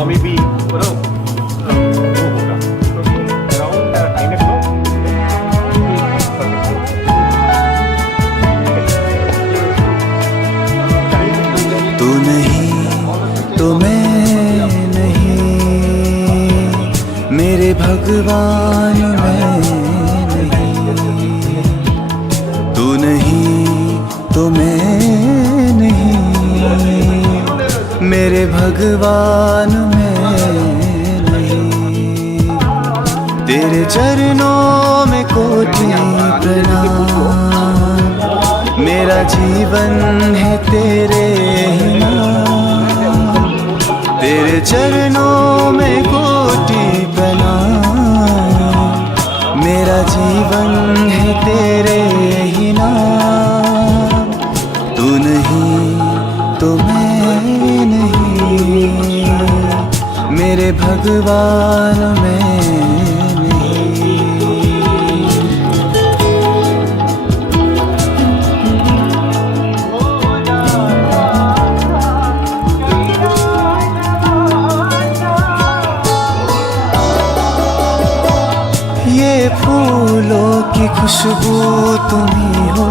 or maybe वो होगा तो around 9 o'clock. तू नहीं तो मैं नहीं, मेरे भगवान मैं नहीं। तू नहीं तो मैं नहीं, मेरे भगवान मैं नहीं। तेरे चरणों में कोटि प्रणाम, मेरा जीवन है तेरे ही नाम। तेरे चरणों में कोटि प्रणाम, मेरा जीवन है तेरे ही नाम। तू नहीं तो मैं नहीं, मेरे भगवान मैं नहीं। ये फूलों की खुशबू तुम ही हो,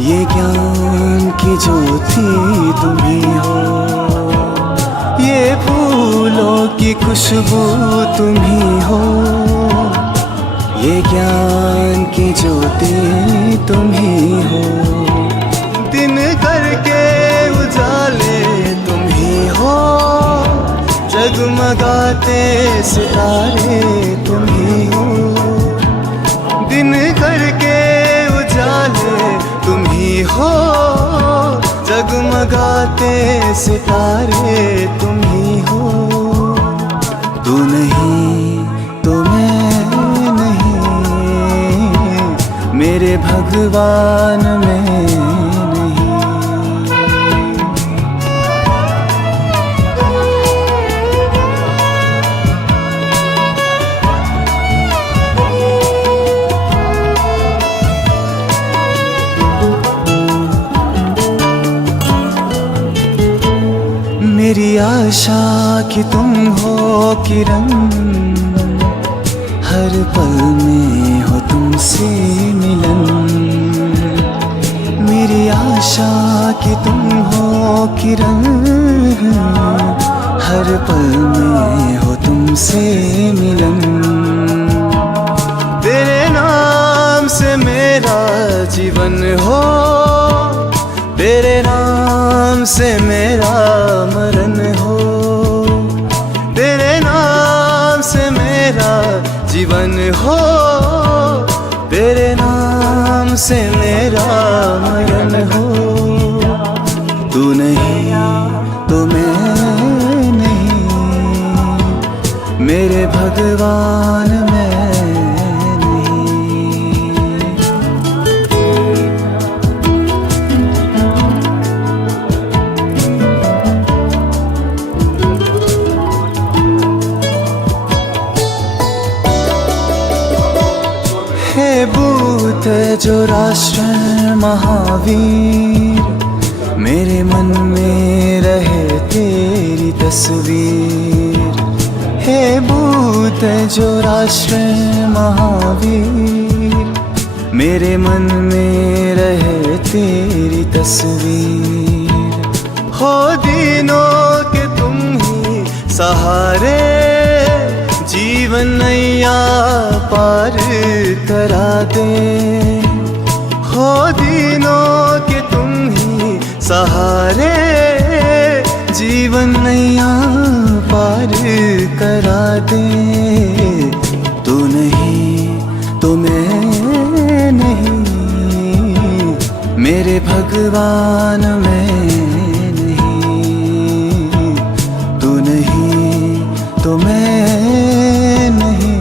ये ज्ञान की ज्योति तुम ही हो। ये फूलों की खुशबू तुम ही हो, ये ज्ञान की ज्योति तुम ही हो। दिन करके उजाले तुम ही हो, जगमगाते सितारे तुम ही हो। दिन करके उजाले तुम ही हो, जगमगाते सितारे तुम ही हो। तू नहीं तो मैं नहीं, मेरे भगवान मैं नहीं। मेरी आशा कि तुम हो किरण, हर पल में हो तुमसे मिलन। मेरी आशा कि तुम हो किरण, हर पल में हो तुमसे मिलन। तेरे नाम से मेरा जीवन हो, तेरे नाम से मेरा मरण हो। तेरे नाम से मेरा जीवन हो, तेरे नाम से मेरा मरण हो। तू नहीं तो मैं नहीं, मेरे भगवान मैं हे भूत जो राष्ट्र महावीर, मेरे मन में रहे तेरी तस्वीर। हे भूत जो राष्ट्र महावीर, मेरे मन में रहे तेरी तस्वीर। हो दीनों के तुम ही सहारे, जीवन नैया पार करा दे। हो दीनों के तुम ही सहारे, जीवन नैया पार करा दे। तू नहीं तो मैं नहीं, मेरे भगवान मैं नहीं। तू नहीं तो मैं नहीं,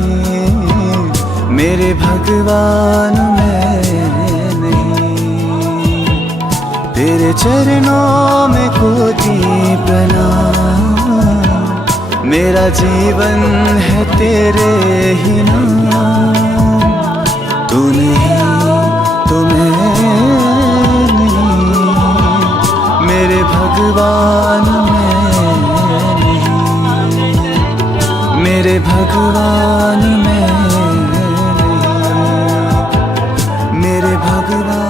मेरे भगवान मैं नहीं। तेरे चरणों में कोटि प्रणाम, मेरा जीवन है तेरे ही नाम। तू नहीं तो मैं नहीं, मेरे भगवान मैं नहीं। भगवान मेरे भगवान।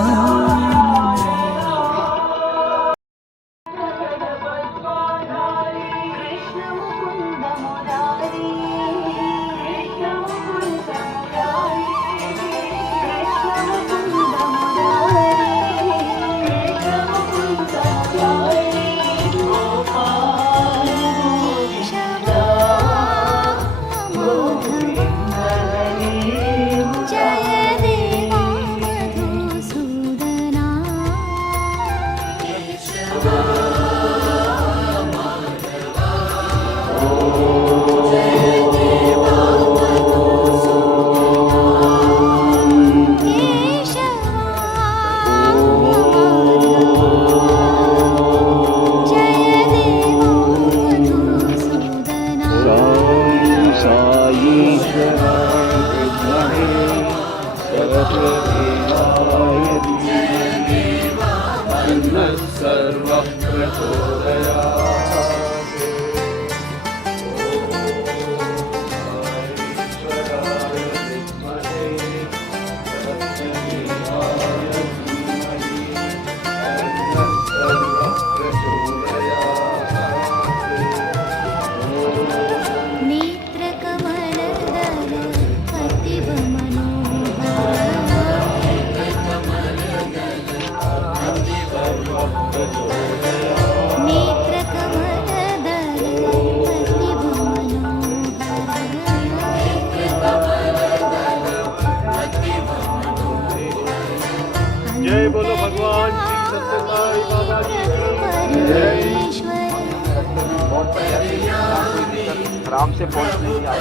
जय बोलो भगवान श्री सत्यसाई बाबा जी की जय। आराम से पहुंचने क्या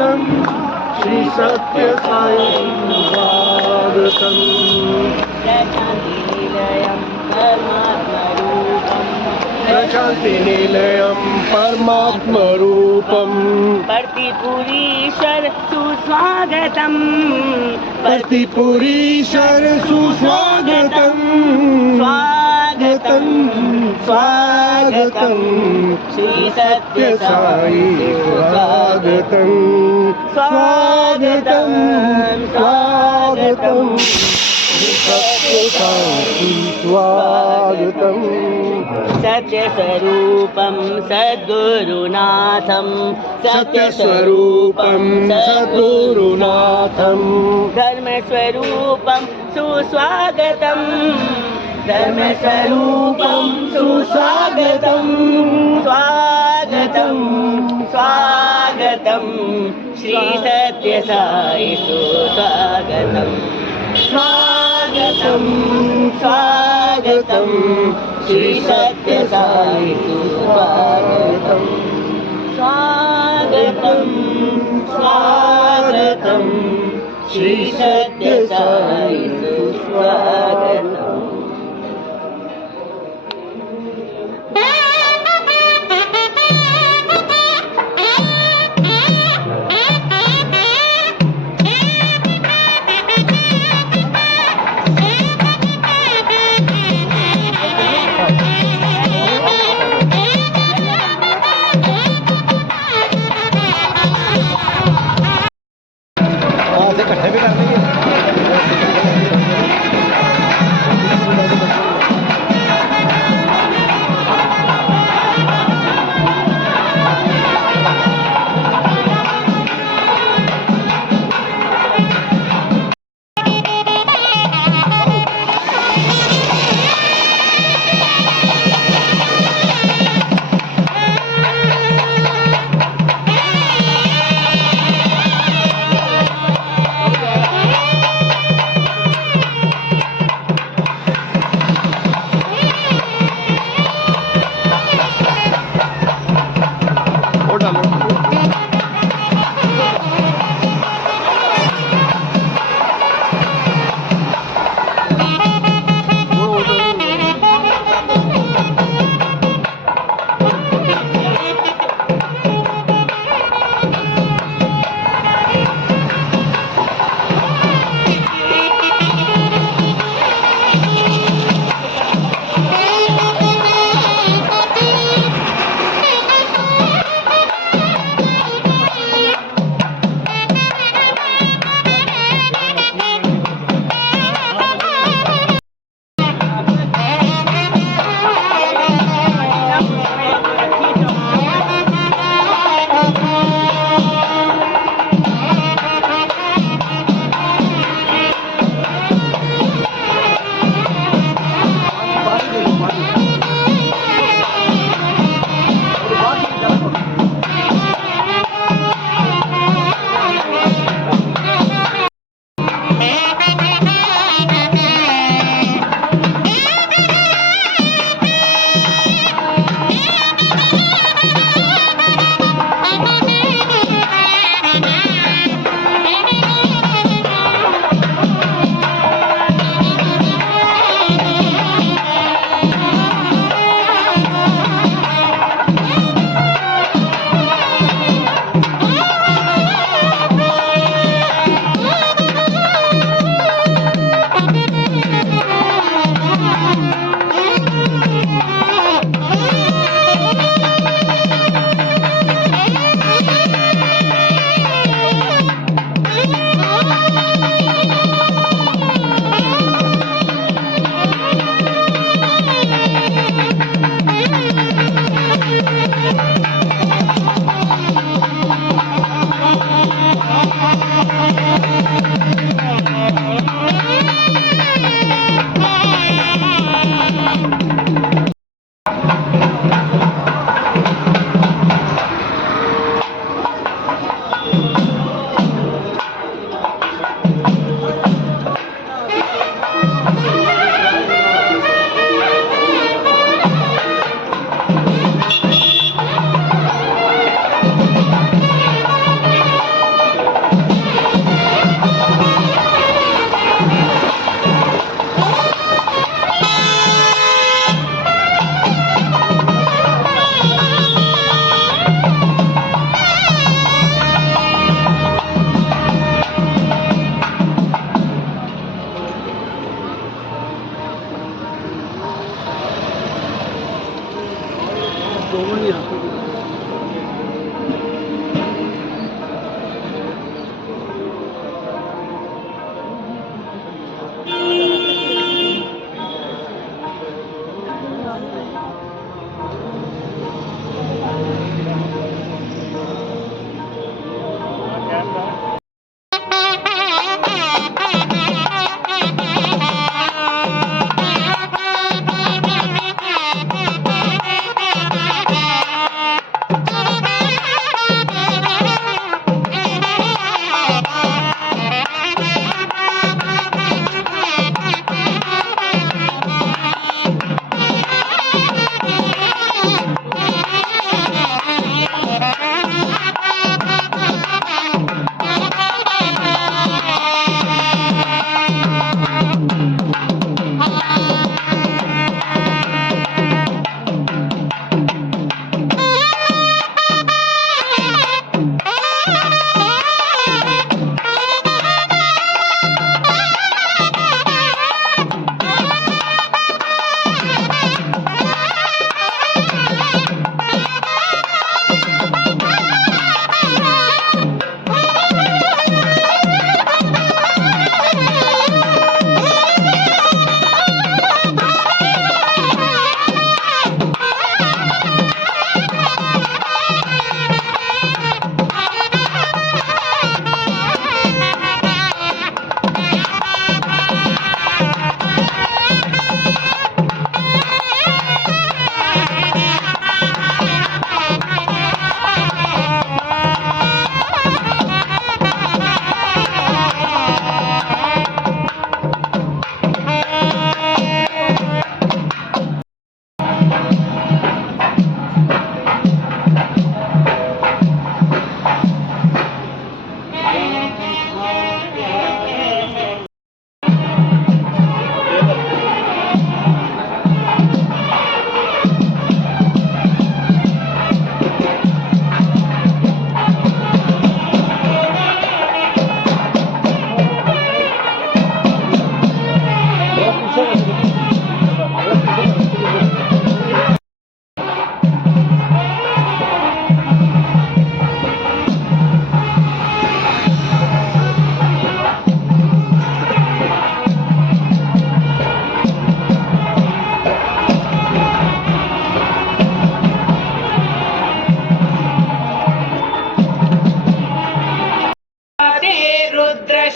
स्वागतम श्री सत्य साई स्वागतम प्रशांति निलयम परमात्मा रूपम प्रतिपुरीश्वर सुस्वागतम प्रतिपुरीश्वर सुस्वागतम स्वागतम स्वागतम श्री सत्य साई स्वागतम स्वागतम स्वागतम सत्य साई स्वागतम सत्य स्वरूपम सद्गुरुनाथम सत्य स्वरूपम सद्गुरुनाथम धर्म स्वरूपम सुस्वागतम धर्म स्वरूपम सुस्वागतम स्वागतम स्वागतम श्री सत्य साई सुस्वागतम स्वागतम स्वागतम श्री सत्य साई सुस्वागतम स्वागतम स्वागतम श्री सत्य साई सुस्वागतम इकट्ठे भी कर देंगे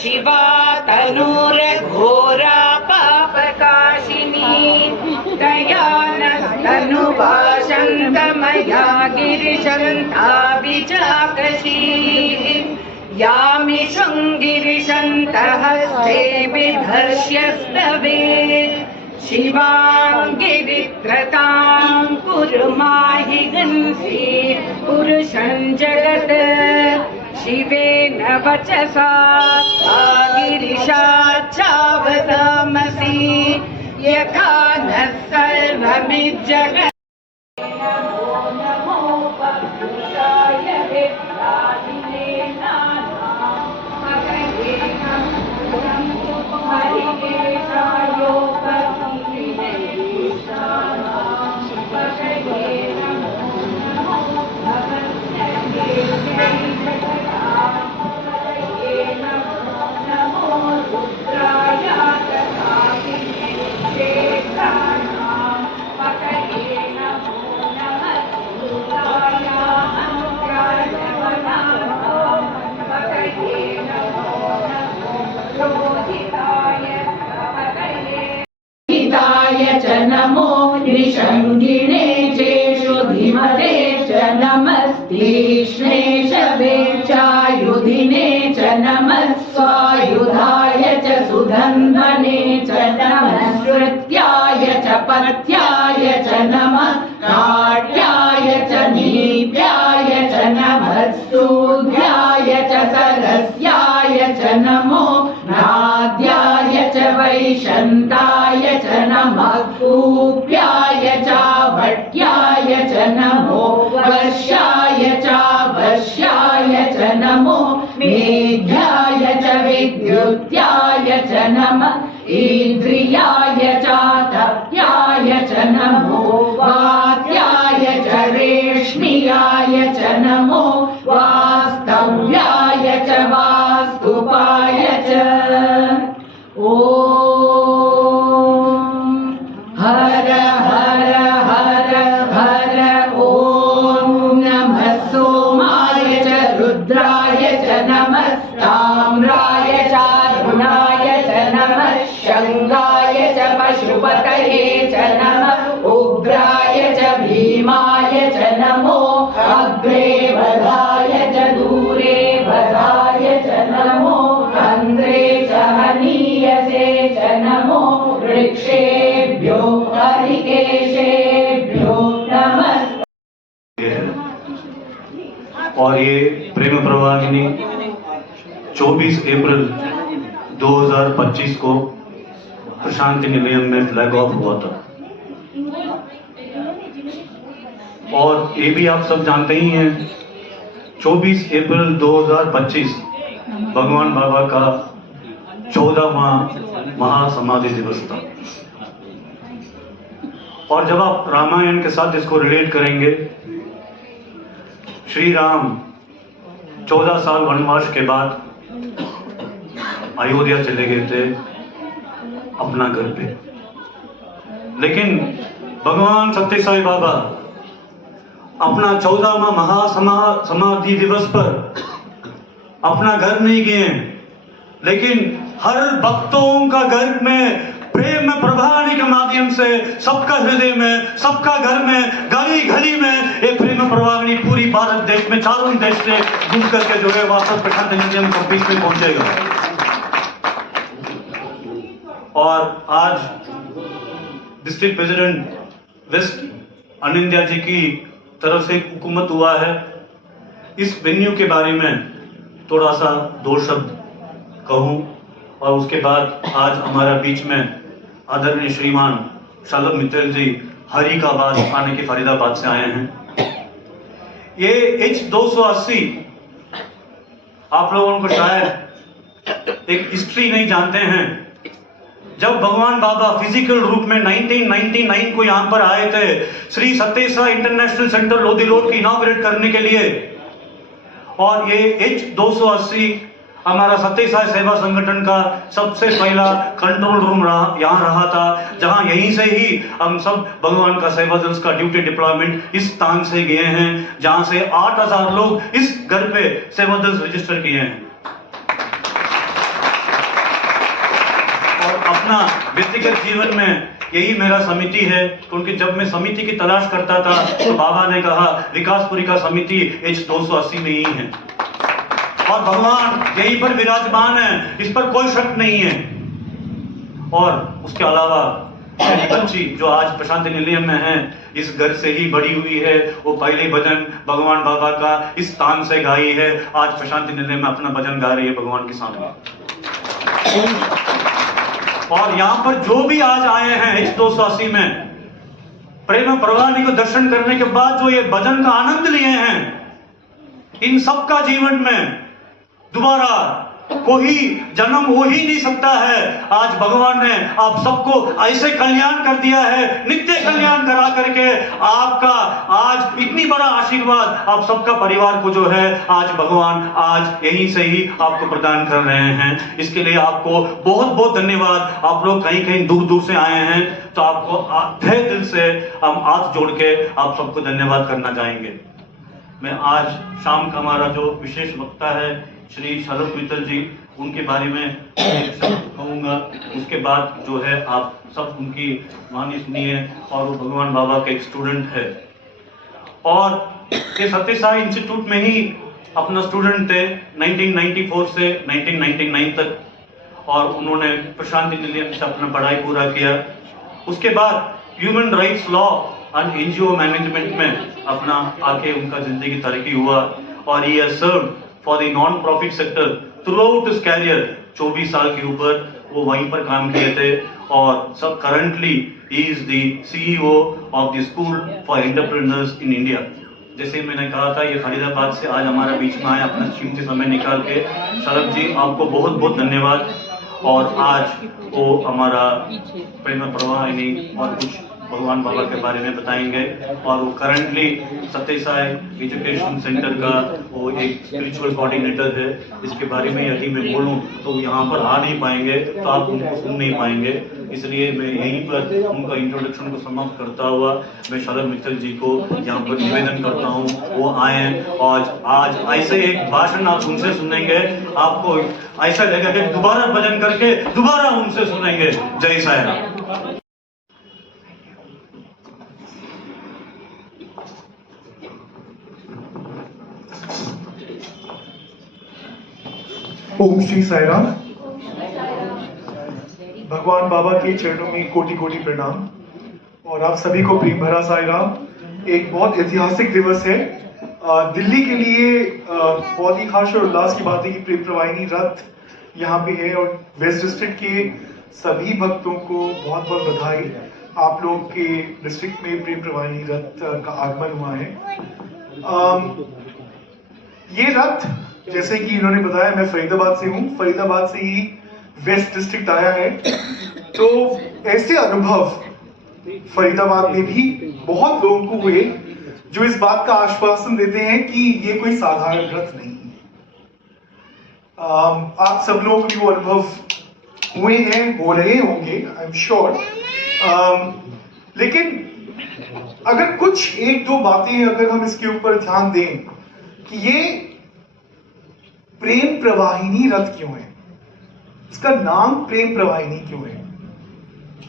शिवा तनुर्घोरा पापकाशिनी दयानस्तनुभाषन्तमया गिरिशन्ताभिचाकशी यामि शृङ्गिरिशन्तहस्ते बिभर्ष्यस्तवे शिवां गिरित्रतां कुरु माहि गन्सि पुरुषं जगत् शिवेन वचसा सा गिरिशाच्चावतामसि यथा नः सर्वमिज्जगत् नमो निषङ्गिणे चेषु धीमते च नमस्तीक्ष्णेशवे चायुधिने च नमः स्वायुधाय च सुधन्वने च नमः श्रुत्याय च पथ्याय च नमः नाट्याय च नीप्याय च नमः सूद्याय च सरस्याय च नमो नाद्याय च वैशन्ताय च नमः कूप्याय च भट्याय च नमो वर्ष्याय च वश्याय च नमो मेघ्याय च विद्युत्याय च नमः इन्द्रियाय च तप्याय च नमो वात्याय च रेष्म्याय च नमो वास्तव्याय च वास्तुपाय च ॐ हर हर हर हर ॐ नमः सोमाय च रुद्राय च नमः ताम्राय च अरुणाय च नमः शङ्गाय च पशुपतये च नमः उग्राय च भीमाय च नमो अग्रे वधाय च दूरे वधाय च नमो अन्ध्रे च हनीयसे च नमो वृक्षेभ्यो हरिकेशेभ्यो नमः। और ये प्रेम प्रवाहिनी 24 अप्रैल 2025 को प्रशांति निलयम में फ्लैग ऑफ हुआ था। और ये भी आप सब जानते ही हैं 24 अप्रैल 2025 भगवान बाबा का 14वां महासमाधि दिवस था। और जब आप रामायण के साथ इसको रिलेट करेंगे, श्री राम 14 साल वनवास के बाद अयोध्या चले गए थे अपना घर पे, लेकिन भगवान सत्य साई बाबा अपना 14वां महासमाधि दिवस पर अपना घर नहीं गए, लेकिन हर भक्तों का घर में प्रेम प्रवाहिनी के माध्यम से सबका हृदय में, सबका घर में, गली गली में ये प्रेम प्रवाहिनी पूरी भारत देश में चारों देश से घूम करके जो है वापस प्रशांति निलयम के बीच में पहुंचेगा। और आज डिस्ट्रिक्ट प्रेसिडेंट वेस्ट अनिंद्या जी की तरफ से हुकूमत हुआ है इस वेन्यू के बारे में थोड़ा सा 2 शब्द कहूं, और उसके बाद आज हमारा बीच में आदरणीय श्रीमान शलभ मित्तल जी हरिकाबाद आने के फरीदाबाद से आए हैं। ये H280 आप लोगों को शायद एक हिस्ट्री नहीं जानते हैं। जब भगवान बाबा फिजिकल रूप में 1999 को यहाँ पर आए थे श्री सत्य Sai international centre Lodhi road की इनॉग्रेट करने के लिए, और ये H280 हमारा सत्य साई सेवा संगठन का सबसे पहला कंट्रोल रूम यहाँ रहा था, जहाँ यहीं से ही हम सब भगवान का सेवा दल का ड्यूटी डिप्लॉयमेंट इस स्थान से गए हैं, जहाँ से 8000 लोग इस घर पे सेवा दल रजिस्टर किए हैं। अपना व्यक्तिगत जीवन में यही मेरा समिति है, क्योंकि जब मैं समिति की तलाश करता था तो बाबा ने कहा विकासपुरी का समिति H280 में ही है और भगवान यहीं पर विराजमान है, इस पर कोई शक नहीं है। और उसके अलावा मेरी बच्ची जो आज प्रशांति निलयम में है, इस घर से ही बड़ी हुई है, वो पहले भजन भगवान बाबा का इस स्थान से गाई है, आज प्रशांति निलयम में अपना भजन गा रही है भगवान के सामने। और यहाँ पर जो भी आज आए हैं H280 में प्रेम प्रवाहिनी को दर्शन करने के बाद जो ये भजन का आनंद लिए हैं, इन सबका जीवन में दोबारा कोई जन्म हो ही नहीं सकता है। आज भगवान ने आप सबको ऐसे कल्याण कर दिया है, नित्य कल्याण करा करके आपका आज इतनी बड़ा आशीर्वाद आप सबका परिवार को जो है आज भगवान आज यहीं से ही आपको प्रदान कर रहे हैं। इसके लिए आपको बहुत बहुत धन्यवाद। आप लोग कहीं कहीं दूर दूर से आए हैं तो आपको तहे दिल से हम हाथ जोड़ के आप सबको धन्यवाद करना चाहेंगे। मैं आज शाम का हमारा जो विशेष वक्ता है श्री शरद मित्तल जी, उनके बारे में एक शब्द कहूँगा, उसके बाद जो है आप सब उनकी वाणी सुनिए। और वो भगवान बाबा के एक स्टूडेंट है और ये सत्य साई इंस्टीट्यूट में ही अपना स्टूडेंट थे 1994 से 1999 तक, और उन्होंने प्रशांति निलयम से अपना पढ़ाई पूरा किया। उसके बाद human rights law and NGO management में अपना आके उनका जिंदगी तरक्की हुआ और he has served for the non profit sector throughout his career. 24 साल के ऊपर वो वहीं पर काम किए थे और सब currently he is the CEO of the school for entrepreneurs in India. जैसे मैंने कहा था ये फरीदाबाद से आज हमारा बीच में आया अपना कीमती समय निकाल के। शरद जी आपको बहुत बहुत धन्यवाद। और आज वो हमारा प्रेम प्रवाहिनी और कुछ भगवान बाबा के बारे में बताएंगे और वो करंटली सत्य साई एजुकेशन सेंटर का वो एक स्पिरिचुअल कोऑर्डिनेटर है। इसके बारे में यदि मैं बोलूं तो यहाँ पर आ नहीं पाएंगे, तो आप उनको सुन नहीं पाएंगे, इसलिए मैं यहीं पर उनका इंट्रोडक्शन को समाप्त करता हुआ मैं शरद मित्तल जी को यहाँ पर निवेदन करता हूँ वो आए और आज ऐसे एक भाषण आप उनसे सुनेंगे, आपको ऐसा लगेगा कि दोबारा भजन करके दोबारा उनसे सुनेंगे। जय साई राम। ओम श्री साई राम। भगवान बाबा के चरणों में कोटि कोटि प्रणाम और आप सभी को प्रेम भरा साई राम। एक बहुत ऐतिहासिक दिवस है दिल्ली के लिए। बहुत ही खास और उल्लास की बात है कि प्रेम प्रवाहिनी रथ यहाँ पे है और वेस्ट डिस्ट्रिक्ट के सभी भक्तों को बहुत बहुत बधाई। आप लोग के डिस्ट्रिक्ट में प्रेम प्रवाहिनी रथ का आगमन हुआ है। ये रथ जैसे कि इन्होंने बताया, मैं फरीदाबाद से हूँ, फरीदाबाद से ही वेस्ट डिस्ट्रिक्ट आया है, तो ऐसे अनुभव फरीदाबाद में भी बहुत लोगों को हुए जो इस बात का आश्वासन देते हैं कि ये कोई साधारण रथ नहीं है। आप सब लोगों को भी वो अनुभव हुए हैं, हो रहे होंगे, आई एम श्योर। लेकिन अगर कुछ एक दो बातें अगर हम इसके ऊपर ध्यान दें कि ये प्रेम प्रवाहिनी रथ क्यों है, इसका नाम प्रेम प्रवाहिनी क्यों है,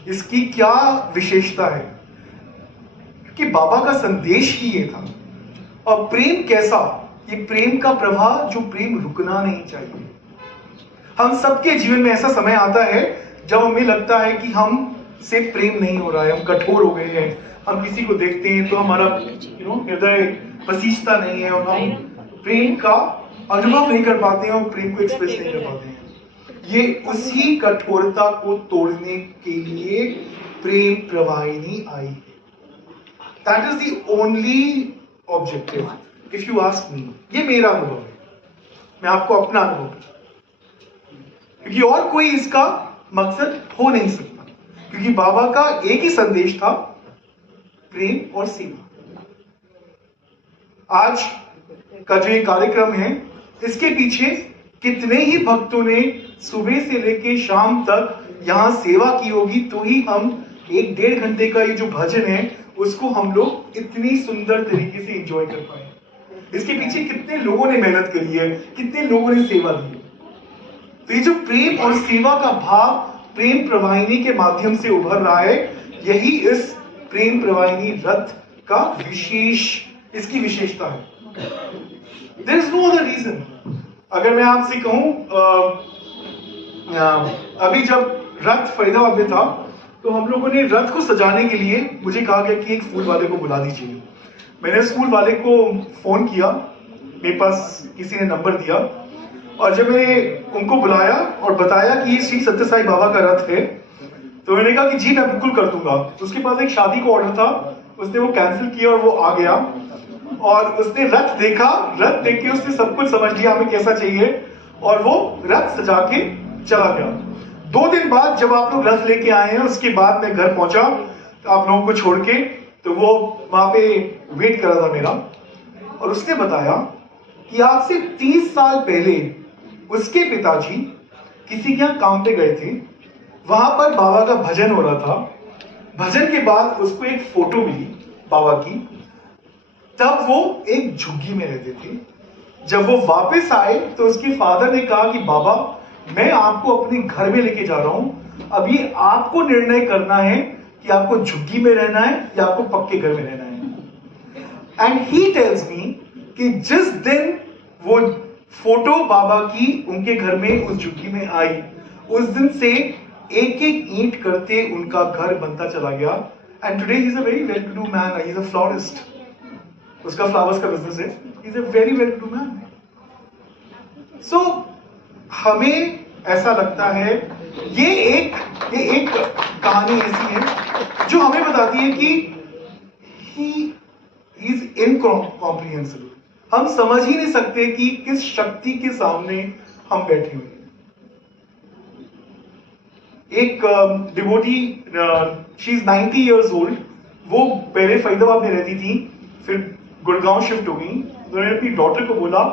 इसकी क्या विशेषता है, क्योंकि बाबा का संदेश ही ये था। और प्रेम कैसा, ये प्रेम का प्रवाह जो प्रेम रुकना नहीं चाहिए। हम सबके जीवन में ऐसा समय आता है जब हमें लगता है कि हम से प्रेम नहीं हो रहा है, हम कठोर हो गए हैं, हम किसी को देखते हैं तो हमारा हृदय पसीजता नहीं है और हम प्रेम का अनुभव नहीं कर पाते हैं और प्रेम को एक्सप्रेस नहीं कर पाते हैं। ये उसी कठोरता को तोड़ने के लिए प्रेम प्रवाहिनी आई है। That is the only objective if you ask me. ये मेरा अनुभव है, मैं आपको अपना अनुभव बताऊं, क्योंकि और कोई इसका मकसद हो नहीं सकता, क्योंकि बाबा का एक ही संदेश था, प्रेम और सेवा। आज का जो ये कार्यक्रम है इसके पीछे कितने ही भक्तों ने सुबह से लेकर शाम तक यहाँ सेवा की होगी, तो ही हम 1-1.5 घंटे का ये जो भजन है उसको हम लोग इतनी सुंदर तरीके से एंजॉय कर पाए। इसके पीछे कितने लोगों ने मेहनत करी है, कितने लोगों ने सेवा दी है। तो ये जो प्रेम और सेवा का भाव प्रेम प्रवाहिनी के माध्यम से उभर रहा है। यही इस प्रेम प्रवाहिनी रथ का इसकी विशेषता है। There is no other reason. अगर मैं आपसे कहूं, अभी जब रथ फरीदाबाद में था तो हम लोगों ने रथ को सजाने के लिए मुझे कहा गया कि एक फूल वाले को बुला दीजिए। मैंने उस फूल वाले को फोन किया, मेरे पास किसी ने नंबर दिया, और जब मैंने उनको बुलाया और बताया कि ये श्री सत्य साई बाबा का रथ है, तो मैंने कहा कि जी मैं बिल्कुल कर दूंगा। उसके पास एक शादी का ऑर्डर था, उसने वो कैंसिल किया और वो आ गया और उसने रथ देखा। रथ देख के उसने सब कुछ समझ लिया हमें कैसा चाहिए और वो रथ सजा के चला गया। 2 दिन बाद जब आप लोग रथ लेके आए हैं, उसके बाद मैं घर पहुंचा तो आप लोगों को छोड़ के, तो वो वहां पे वेट कर रहा था मेरा, और उसने बताया कि आज से 30 साल पहले उसके पिताजी किसी के यहाँ काम पे गए थे, वहां पर बाबा का भजन हो रहा था। भजन के बाद उसको एक फोटो मिली बाबा की, तब वो एक झुग्गी में रहते थे। जब वो वापस आए तो उसके फादर ने कहा कि बाबा मैं आपको अपने घर में लेके जा रहा हूं, अभी आपको निर्णय करना है कि आपको झुग्गी में रहना है या आपको पक्के घर में रहना है। एंड ही टेल्स मी कि जिस दिन वो फोटो बाबा की उनके घर में उस झुग्गी में आई, उस दिन से एक एक ईंट करते उनका घर बनता चला गया। And today he is a very well to do man, he is a florist, उसका फ्लावर्स का बिजनेस है, he is a very well to do man. So हमें ऐसा लगता है ये एक कहानी ऐसी है जो हमें बताती है कि ही इज इनकॉम्प्रिहेंसिबल। हम समझ ही नहीं सकते कि किस शक्ति के सामने हम बैठे हुए हैं। एक devotee, she is 90 years old, वो पहले फरीदाबाद में रहती थी, फिर गुड़गांव शिफ्ट हो गई। उन्होंने अपनी डॉटर को बोला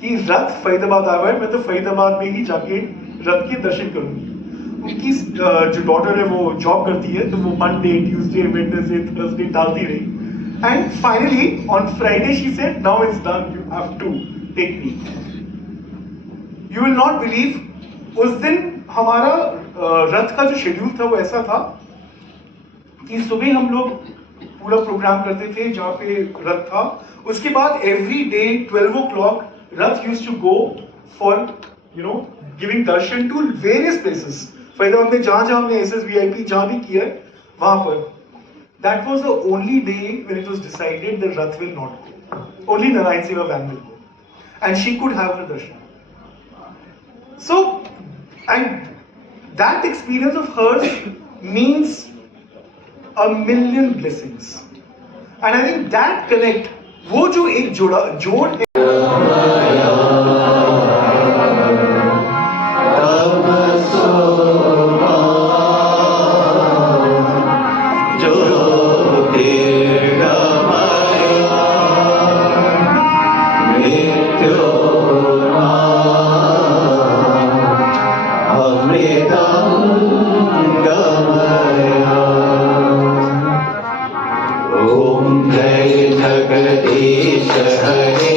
कि रथ फरीदाबाद आया है, मैं तो फरीदाबाद में ही जाके रथ के दर्शन करूंगी। उनकी जो डॉटर है वो जॉब करती है, तो वो मंडे, ट्यूसडे, वेडनेसडे, थर्सडे डालती रही। And finally on Friday she said now it's done, you have to take me. You will not believe, उस दिन हमारा रथ का जो शेड्यूल था वो ऐसा था कि सुबह हम लोग पूरा प्रोग्राम करते थे जहाँ पे रथ था। उसके बाद every day 12 o'clock rath used to go for giving darshan to various places. Faridabad में जहां जहां हमने SSVIP जहां भी किया है वहां पर, that was the only day when it was decided the rath will not go, only Narayan Seva van will go and she could have her darshan. So and that experience of hers means a million blessings, and I think that connect, वो जो एक जोड़ है, जगदीश हरे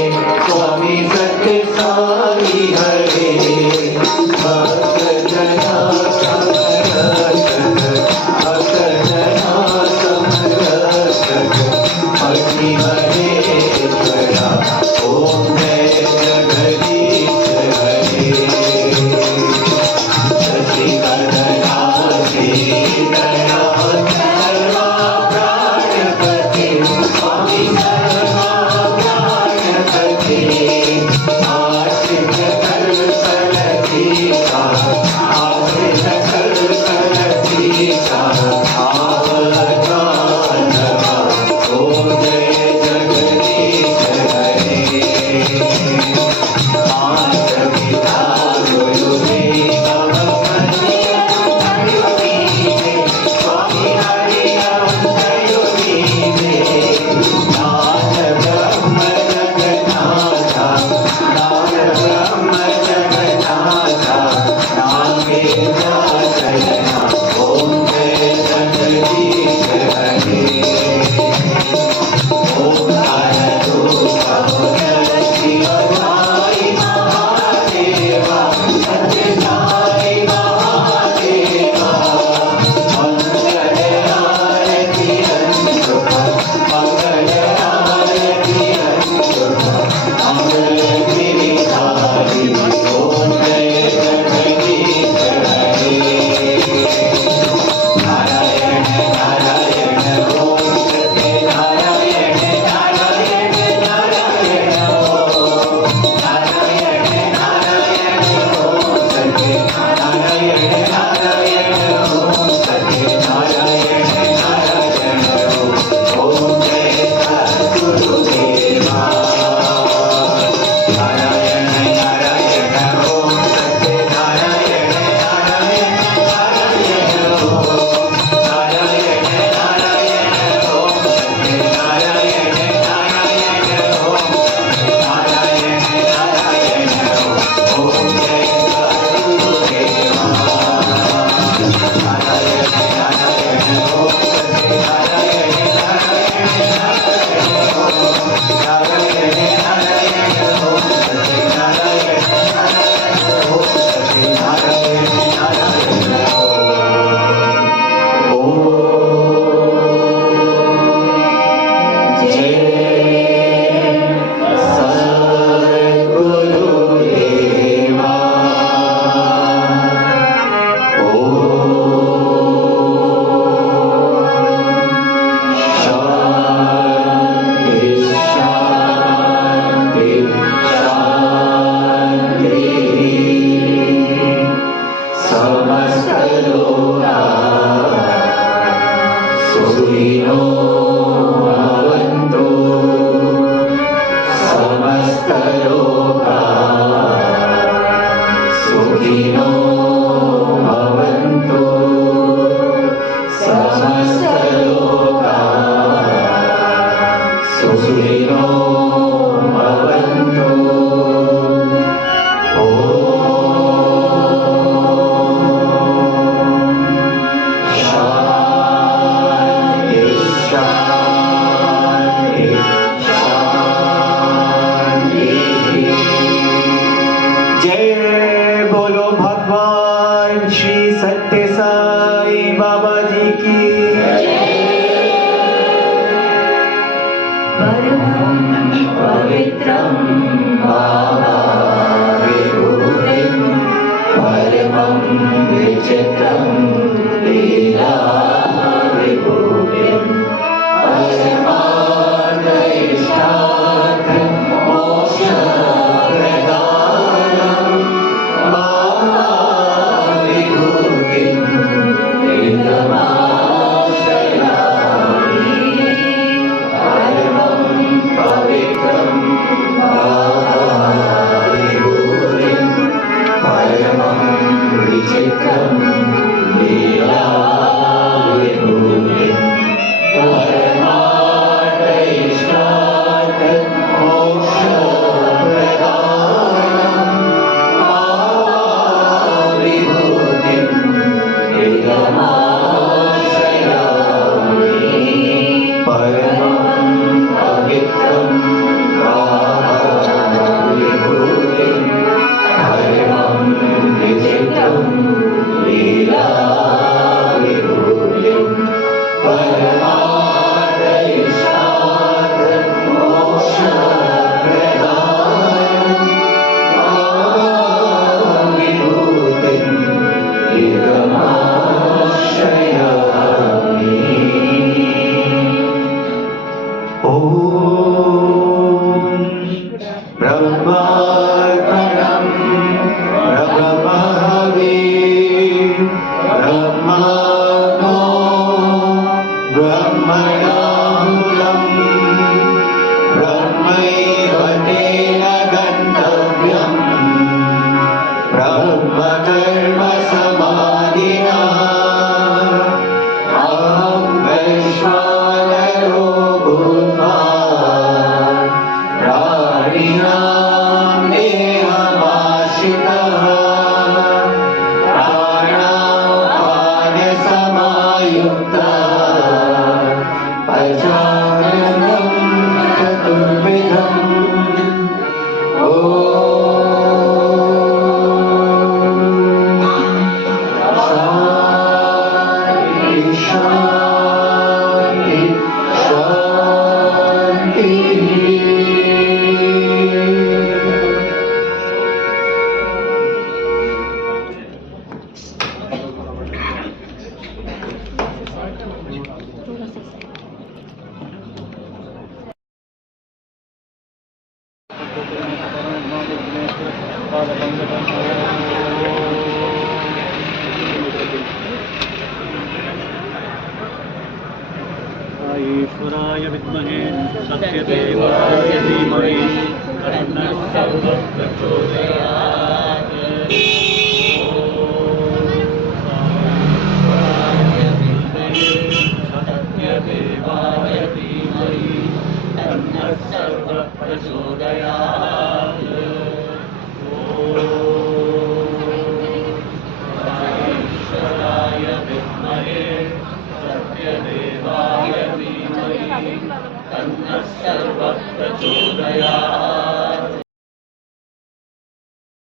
जय बोलो भगवान श्री सत्य साई बाबा जी की परमं पवित्रं भावविभूतिं परमं विचित्रं लीलाविभूतिं परमार्थैष्ठार्थं मोक्षप्रदानं भावविभूतिं इदमाश्रयामि परमं पवित्रं भावविभूतिं परमं विचित्रं लीलाविभूतिं परमार्थैष्ठार्थं मोक्षप्रदानं भावविभूतिं इदमाश्रयामि परमं पवित्रं भावविभूतिं परमं विचित्रं लीलाविभूतिं परमार्थैष्ठार्थं मोक्षप्रदानं भावविभूतिं इदमाश्रयामि ॐ ब्रह्मार्पणं ब्रह्महवि ब्रह्मणो ब्रह्मणाहुलं ब्रह्मैव तेन गन्तव्यम् ब्रह्मकर्मसमाधिना अहं वैश्वानरो भूत्वा प्राणिनां देहमाश्रितः प्राणापानसमायुक्तः पचाम्यन्नं चतुर्विधम् शान्ति शान्ति ईश्वराय विद्महे सत्यदेवाय धीमहि तन्नः सर्वः प्रचोदयात्। सत्यदेवाय धीमहि तन्नः सर्वः प्रचोदयात्। ईश्वराय विद्महे सत्यदेवाय धीमहि तन्नः सर्वः प्रचोदयात्।